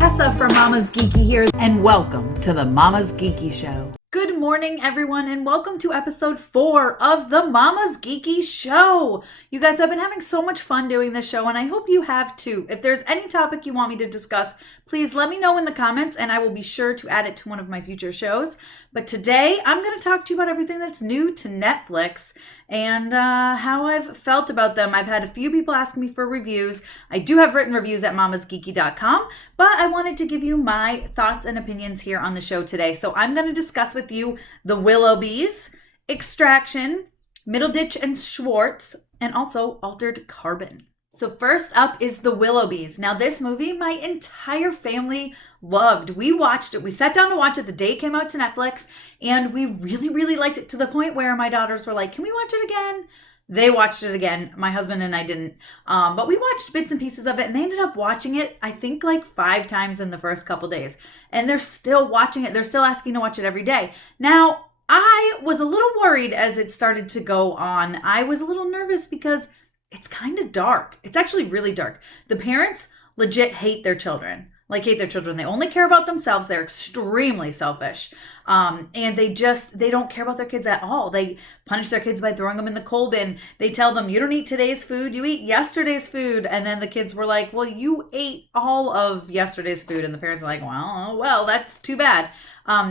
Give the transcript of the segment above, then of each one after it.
Tessa from Mama's Geeky here, and welcome to the Mama's Geeky Show. Good morning, everyone, and welcome to episode 4 of the Mama's Geeky Show. You guys, I've been having so much fun doing this show, and I hope you have too. If there's any topic you want me to discuss, please let me know in the comments, and I will be sure to add it to one of my future shows. But today, I'm going to talk to you about everything that's new to Netflix and how I've felt about them. I've had a few people ask me for reviews. I do have written reviews at mamasgeeky.com, but I wanted to give you my thoughts and opinions here on the show today. So I'm going to discuss with you the Willoughbys, Extraction, Middleditch and Schwarz, and also Altered Carbon. So first up is the Willoughbys. Now this movie, my entire family loved. We watched it. We sat down to watch it the day it came out to Netflix, and we really liked it to the point where my daughters were like, can we watch it again? They watched it again. My husband and I didn't. But we watched bits and pieces of it, and they ended up watching it, I think, like 5 times in the first couple days. And they're still watching it. They're still asking to watch it every day. Now, I was a little worried as it started to go on. I was a little nervous because it's kind of dark. It's actually really dark. The parents legit hate their children. They only care about themselves. They're extremely selfish. And they don't care about their kids at all. They punish their kids by throwing them in the coal bin. They tell them, you don't eat today's food, you eat yesterday's food. And then the kids were like, well, you ate all of yesterday's food. And the parents are like, well, that's too bad.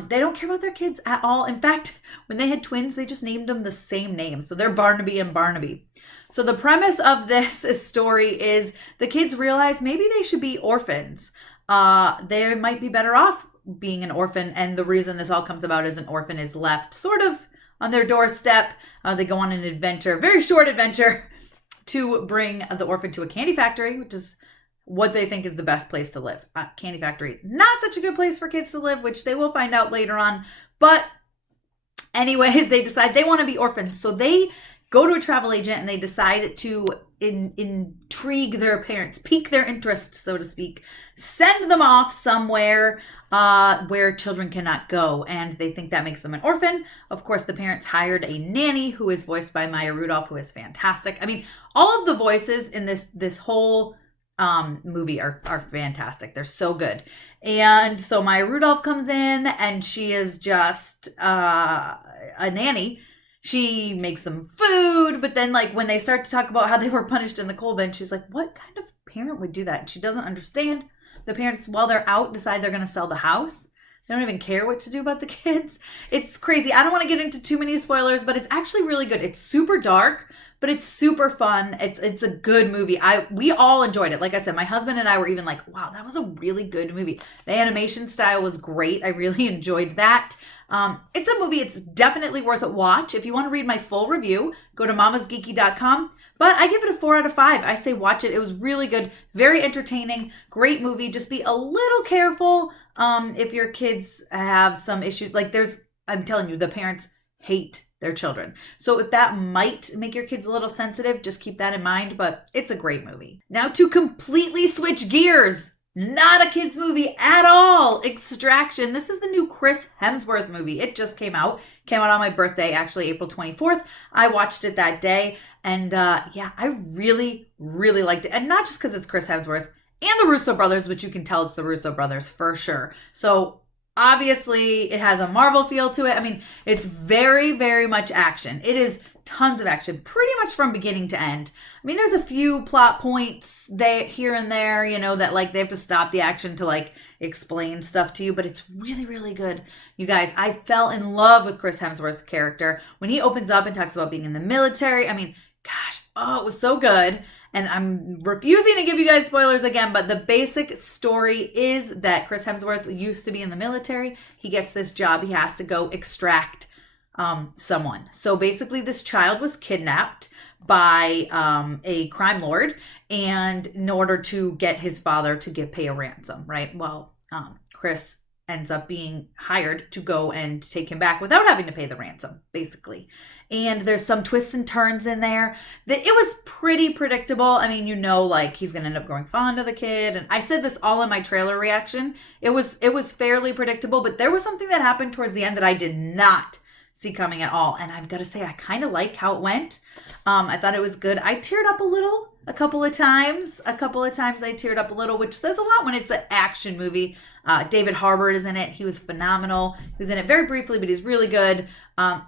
They don't care about their kids at all. In fact, when they had twins, they just named them the same name. So they're Barnaby and Barnaby. So the premise of this story is the kids realize maybe they should be orphans. They might be better off being an orphan. And the reason this all comes about is an orphan is left sort of on their doorstep. They go on an adventure, very short adventure, to bring the orphan to a candy factory, which is what they think is the best place to live. Candy factory, not such a good place for kids to live, which they will find out later on. But anyways, they decide they want to be orphans. So they go to a travel agent and they decide to intrigue their parents, pique their interest, so to speak, send them off somewhere where children cannot go. And they think that makes them an orphan. Of course, the parents hired a nanny who is voiced by Maya Rudolph, who is fantastic. I mean, all of the voices in this whole movie are fantastic. They're so good. And so Maya Rudolph comes in and she is just a nanny. She makes them food, but then like when they start to talk about how they were punished in the coal bin, she's like, what kind of parent would do that? And she doesn't understand. The parents, while they're out, decide they're going to sell the house. They don't even care what to do about the kids. It's crazy. I don't want to get into too many spoilers, but it's actually really good. It's super dark, but it's super fun. It's a good movie. We all enjoyed it. Like I said, my husband and I were even like, wow, that was a really good movie. The animation style was great. I really enjoyed that. It's a movie. It's definitely worth a watch. If you want to read my full review, go to mamasgeeky.com. But I give it a 4 out of 5. I say watch it. It was really good. Very entertaining. Great movie. Just be a little careful if your kids have some issues. I'm telling you, the parents hate their children. So if that might make your kids a little sensitive, just keep that in mind. But it's a great movie. Now to completely switch gears. Not a kid's movie at all. Extraction. This is the new Chris Hemsworth movie. It just came out. Came out on my birthday, actually April 24th. I watched it that day. And I really liked it. And not just because it's Chris Hemsworth and the Russo brothers, which you can tell it's the Russo brothers for sure. So obviously it has a Marvel feel to it. I mean, it's very much action. It is tons of action, pretty much from beginning to end. I mean, there's a few plot points here and there, that like they have to stop the action to like explain stuff to you, but it's really good. You guys, I fell in love with Chris Hemsworth's character. When he opens up and talks about being in the military, I mean, gosh, it was so good. And I'm refusing to give you guys spoilers again, but the basic story is that Chris Hemsworth used to be in the military. He gets this job. He has to go extract someone. So basically this child was kidnapped by a crime lord, and in order to get his father to pay a ransom, right? Well, Chris ends up being hired to go and take him back without having to pay the ransom, basically. And there's some twists and turns in there. It was pretty predictable. I mean, like he's going to end up growing fond of the kid. And I said this all in my trailer reaction. It was fairly predictable, but there was something that happened towards the end that I did not see coming at all. And I've got to say, I kind of like how it went. I thought it was good. I teared up a little a couple of times. I teared up a little, which says a lot when it's an action movie. David Harbour is in it. He was phenomenal. He was in it very briefly, but he's really good.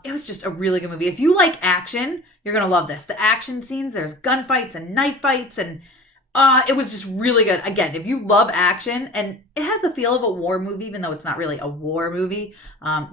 It was just a really good movie. If you like action, you're going to love this. The action scenes, there's gunfights and knife fights, and it was just really good. Again, if you love action, and it has the feel of a war movie, even though it's not really a war movie,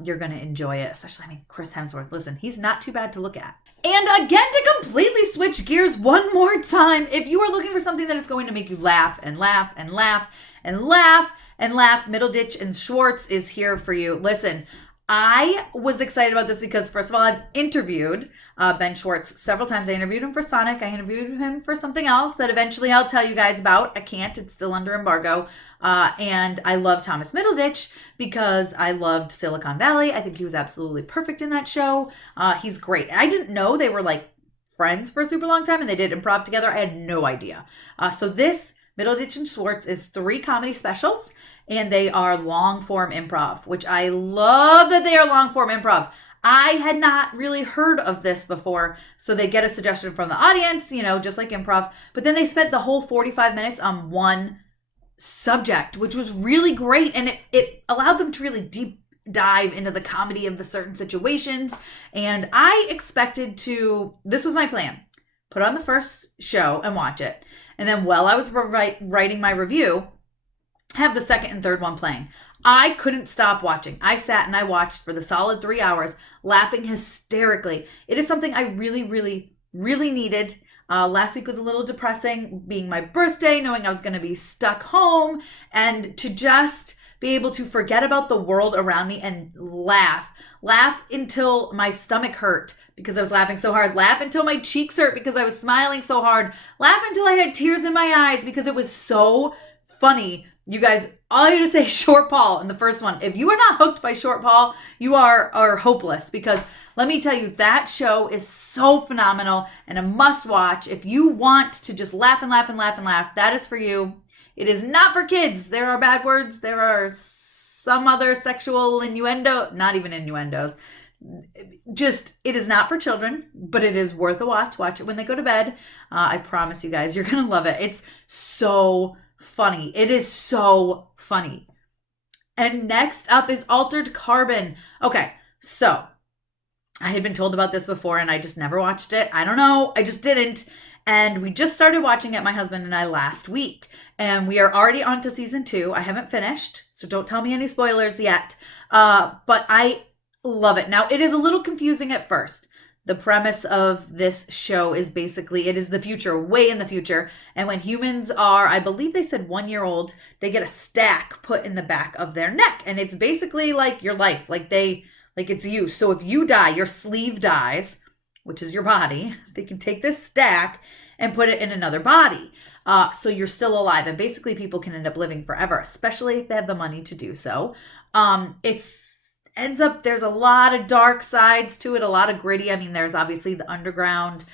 you're going to enjoy it. Especially, Chris Hemsworth, listen, he's not too bad to look at. And again, to completely switch gears one more time, if you are looking for something that is going to make you laugh and laugh and laugh and laugh and laugh, Middleditch and Schwarz is here for you. Listen, I was excited about this because, first of all, I've interviewed Ben Schwartz several times. I interviewed him for Sonic. I interviewed him for something else that eventually I'll tell you guys about. I can't. It's still under embargo. And I love Thomas Middleditch because I loved Silicon Valley. I think he was absolutely perfect in that show. He's great. I didn't know they were like friends for a super long time and they did improv together. I had no idea. So this Middleditch and Schwarz is 3 comedy specials, and they are long form improv, which I love that they are long form improv. I had not really heard of this before, so they get a suggestion from the audience, just like improv, but then they spent the whole 45 minutes on one subject, which was really great, and it allowed them to really deep dive into the comedy of the certain situations, and I expected this was my plan, put on the first show and watch it. And then while I was writing my review, have the second and third one playing. I couldn't stop watching. I sat and I watched for the solid 3 hours, laughing hysterically. It is something I really, really, really needed. Last week was a little depressing, being my birthday, knowing I was going to be stuck home, and to just be able to forget about the world around me and laugh until my stomach hurt because I was laughing so hard, laugh until my cheeks hurt because I was smiling so hard, laugh until I had tears in my eyes because it was so funny. You guys, all I had to say, Short Paul in the first one. If you are not hooked by Short Paul, you are hopeless, because let me tell you, that show is so phenomenal and a must watch. If you want to just laugh and laugh and laugh and laugh, that is for you. It is not for kids. There are bad words. There are some other sexual innuendo, not even innuendos. It is not for children, but it is worth a watch. Watch it when they go to bed. I promise you guys, you're going to love it. It's so funny. It is so funny. And next up is Altered Carbon. Okay, so I had been told about this before and I just never watched it. I don't know. I just didn't. And we just started watching it, my husband and I, last week. And we are already on to season 2. I haven't finished, so don't tell me any spoilers yet. But I love it. Now, it is a little confusing at first. The premise of this show is basically, it is the future, way in the future. And when humans are, I believe they said 1 year old, they get a stack put in the back of their neck. And it's basically like your life, like it's you. So if you die, your sleeve dies, which is your body. They can take this stack and put it in another body. So you're still alive. And basically people can end up living forever, especially if they have the money to do so. There's a lot of dark sides to it, a lot of gritty. I mean, there's obviously the underground.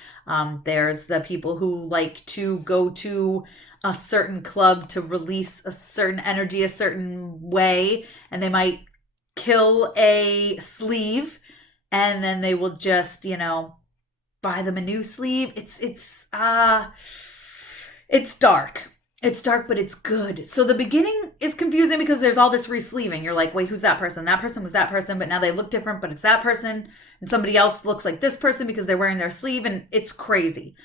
There's the people who like to go to a certain club to release a certain energy a certain way, and they might kill a sleeve, and then they will just, buy them a new sleeve. It's dark. It's dark, but it's good. So the beginning is confusing because there's all this re-sleeving. You're like, wait, who's that person? That person was that person, but now they look different, but it's that person. And somebody else looks like this person because they're wearing their sleeve, and it's crazy.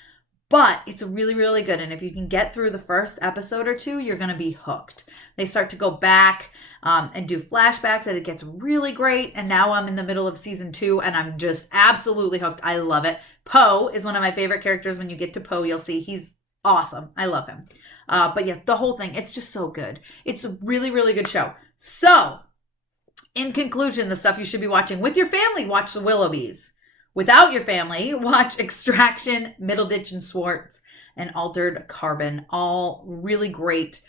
But it's really, really good. And if you can get through the first episode or 2, you're going to be hooked. They start to go back and do flashbacks, and it gets really great. And now I'm in the middle of season 2, and I'm just absolutely hooked. I love it. Poe is one of my favorite characters. When you get to Poe, you'll see he's awesome. I love him. But yes, the whole thing, it's just so good. It's a really, really good show. So, in conclusion, the stuff you should be watching with your family, watch the Willoughbys. Without your family, watch Extraction, Middleditch and Schwarz, and Altered Carbon. All really great.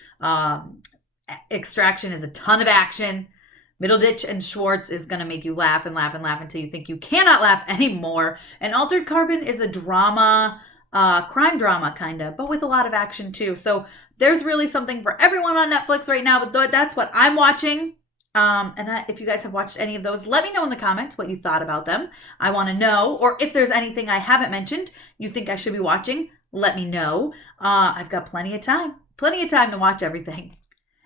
Extraction is a ton of action. Middleditch and Schwarz is going to make you laugh and laugh and laugh until you think you cannot laugh anymore. And Altered Carbon is a drama, crime drama kind of, but with a lot of action too. So there's really something for everyone on Netflix right now, but that's what I'm watching. If you guys have watched any of those, let me know in the comments what you thought about them. I want to know, or if there's anything I haven't mentioned you think I should be watching, let me know. I've got plenty of time to watch everything.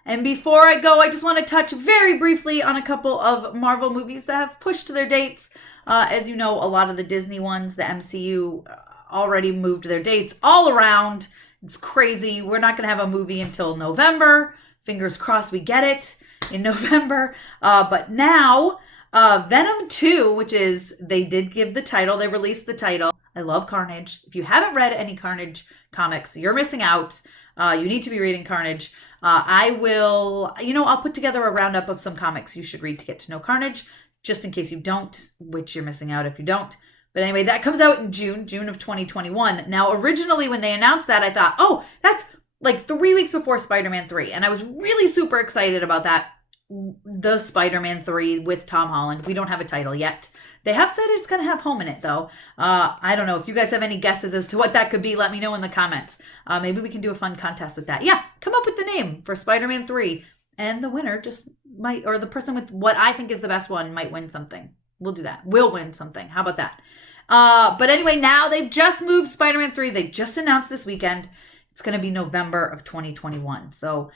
And before I go, I just want to touch very briefly on a couple of Marvel movies that have pushed their dates. As you know, a lot of the Disney ones, the MCU, already moved their dates all around. It's crazy. We're not going to have a movie until November. Fingers crossed we get it in November. But now, Venom 2, which is, they did give the title. They released the title. I love Carnage. If you haven't read any Carnage comics, you're missing out. You need to be reading Carnage. I'll put together a roundup of some comics you should read to get to know Carnage, just in case you don't, which you're missing out if you don't. But anyway, that comes out in June of 2021. Now, originally when they announced that, I thought, oh, that's like 3 weeks before Spider-Man 3. And I was really super excited about that. The Spider-Man 3 with Tom Holland. We don't have a title yet. They have said it's going to have home in it, though. I don't know. If you guys have any guesses as to what that could be, let me know in the comments. Maybe we can do a fun contest with that. Yeah, come up with the name for Spider-Man 3. And the winner just might, or the person with what I think is the best one might win something. We'll do that. We'll win something. How about that? But anyway, now they've just moved Spider-Man 3. They just announced this weekend. It's going to be November of 2021. So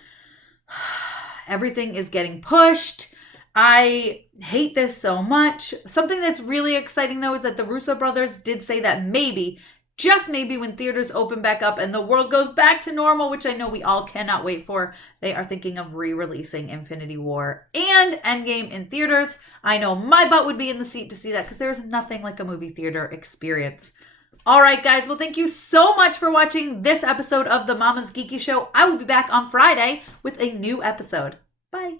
everything is getting pushed. I hate this so much. Something that's really exciting, though, is that the Russo brothers did say that maybe, just maybe, when theaters open back up and the world goes back to normal, which I know we all cannot wait for, they are thinking of re-releasing Infinity War and Endgame in theaters. I know my butt would be in the seat to see that because there's nothing like a movie theater experience. All right, guys. Well, thank you so much for watching this episode of the Mama's Geeky Show. I will be back on Friday with a new episode. Bye.